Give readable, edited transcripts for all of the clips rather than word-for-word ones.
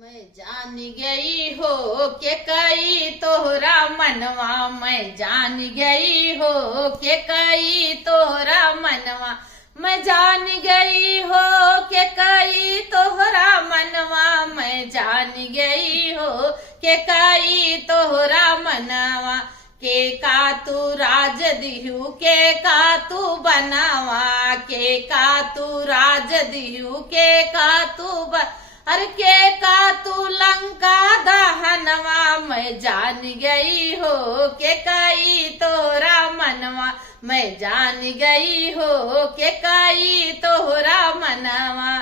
मैं जान गई हो के कई तोहरा मनवा, मैं जान गई हो के कई तोहरा मनवा, मैं जान गई हो के कई तोहरा मनवा, मैं जान गई हो के कई तोहरा मनवा, के का तू राज दिहू के का तू बनावा, के का तू राज दिहू के का तू अरे के का तू लंका दहनवा, मैं जान गई हो के कई तोरा मनवा, मैं जान गई हो के कई तोरा मनवा।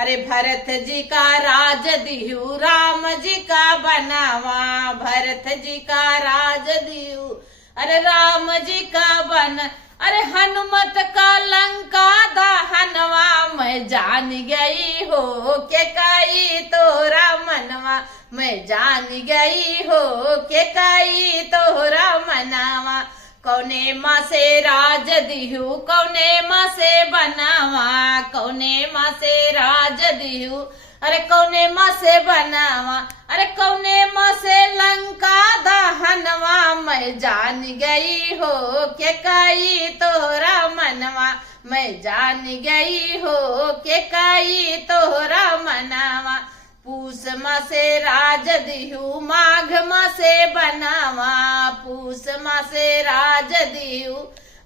अरे भरत जी का राज दिहू राम जी का बनावा, भरत जी का राज दिहू अरे राम जी का बन, अरे हनुमत का लंका दहनवा, मैं जान गई हो के कई तोरा मनवा, मैं जान गई हो के कई तोरा मनवा। कौने माँ से राज दिहू कौने माँ से बनावा, कौने माँ से राज दिहू अरे कौने माँ से बनावा, अरे कौने माँ से लंका दहनवा, मैं जान गई हो के कई तोरा मनवा, मैं जान गई हो के कई तोरा मनवा। पूस माँ से राज दिहू माघ माँ से बनावा, पूस माँ से राज दिहू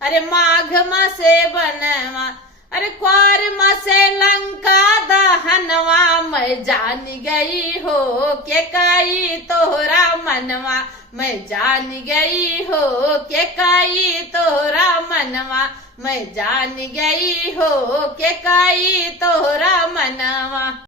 अरे माघ माँ से बनवा, अरे क्वार माँ से लंका दहनवा, मैं जान गई हो के कई तोहरा मनवा, मैं जान गई हो के कई तोहरा मनवा, मैं जान गई हो के कई तोहरा मनवा।